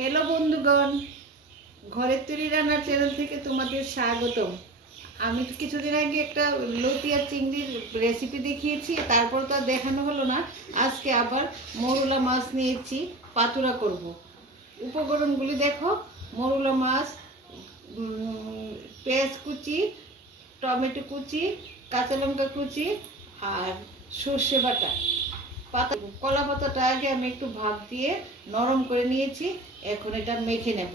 Hello বন্ধুগণ, ঘরের তৈরি রান্নার চ্যানেল থেকে তোমাদের স্বাগতম। আমি কিছুদিন আগে একটা লতিয়া চিংড়ির রেসিপি দেখিয়েছি, তারপর তো আর দেখানো হলো না। আজকে আবার মরুলা মাছ নিয়েছি পাতুরা করব। উপকরণগুলি দেখো, মরুলা মাছ পেঁয়াজ কুচি, টমেটো কুচি, কাঁচা লঙ্কা কুচি আর সর্ষে বাটা। পাতা কলা পাতাটা আগে আমি একটু ভাপ দিয়ে নরম করে নিয়েছি, এখন এটা মেখে নেব।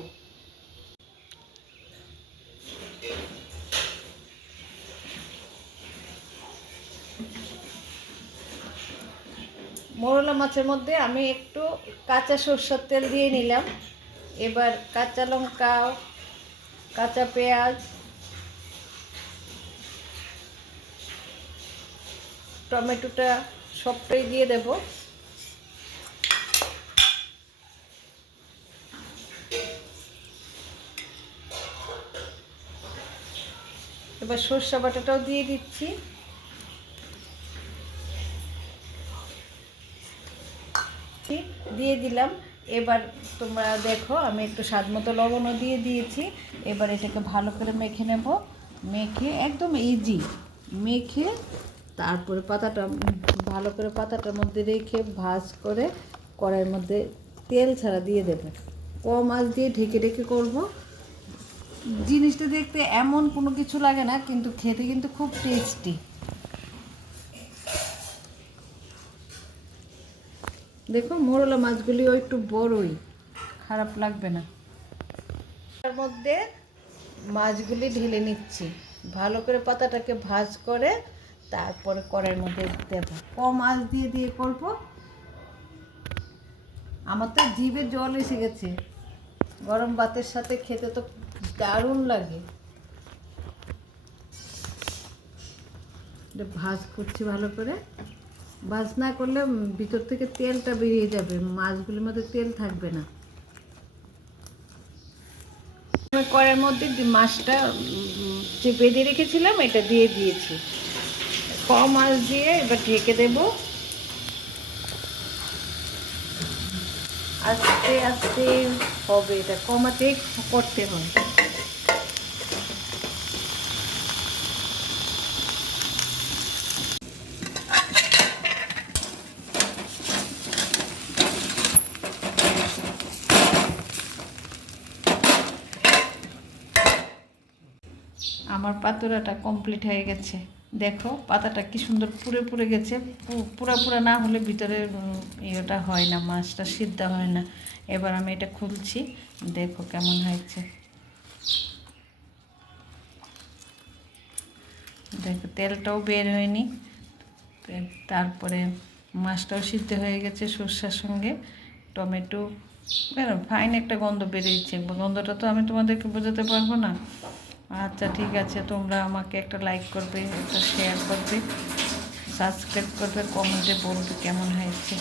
মোরলা মাছের মধ্যে আমি একটু কাঁচা সরষের তেল দিয়ে নিলাম। এবার কাঁচা লঙ্কা, কাঁচা পেঁয়াজ, টমেটোটা সবটাই দিয়ে দেব। এবার সর্ষে বাটাটাও দিয়ে দিচ্ছি। দিয়ে দিলাম। এবার তোমরা দেখো, আমি একটু স্বাদ মতো লবণও দিয়ে দিয়েছি। এবার এটাকে ভালো করে মেখে নেব। মেখে একদম ইজি মেখে তারপরে পাতাটা, ভালো করে পাতাটার মধ্যে রেখে ভাজ করে কড়াইয়ের মধ্যে তেল ছাড়া দিয়ে দেবে। কম আঁচ দিয়ে ঢেকে ঢেকে করব। জিনিসটা দেখতে এমন কোনো কিছু লাগে না, কিন্তু খেতে কিন্তু খুব টেস্টি দেখো মোরলা মাছগুলিও একটু বড়ই, খারাপ লাগবে না। তার মধ্যে মাছগুলি ঢেলে নিচ্ছি। ভালো করে পাতাটাকে ভাজ করে তারপরে কড়াইয়ের মধ্যে দেব। কম মাছ দিয়ে দিয়ে করব। আমার তো জিভে জল এসে গেছে। গরম ভাতের সাথে খেতে তো দারুণ লাগে। ভাজ করছি ভালো করে। ভাজ না করলে ভিতর থেকে তেলটা বেরিয়ে যাবে। মাছগুলির মধ্যে তেল থাকবে না। কড়াইয়ের মধ্যে মাছটা যে বেঁধে রেখেছিলাম, এটা দিয়ে দিয়েছি। কম মাছ দিয়ে এবার ঢেকে দেব। আস্তে আস্তে হবে এটা। কমাতে করতে হয় আমার পাতুরাটা কমপ্লিট হয়ে গেছে। দেখো, পাতাটা কি সুন্দর পুড়ে পুড়ে গেছে। পুরা পুরা না হলে ভিতরে ইয়েটা হয় না, মাছটা সিদ্ধ হয় না। এবার আমি এটা খুলছি, দেখো কেমন হয়েছে। দেখো, তেলটাও বের হয়নি। তারপরে মাছটাও সিদ্ধ হয়ে গেছে সর্ষার সঙ্গে। টমেটো ফাইন একটা গন্ধ বেরিয়েছে। গন্ধটা তো আমি তোমাদেরকে বোঝাতে পারব না। আচ্ছা ঠিক আছে। তোমরা আমাকে একটা লাইক করবে, একটা শেয়ার করবে সাবস্ক্রাইব করবে কমেন্টে বলবে কেমন হয়েছে।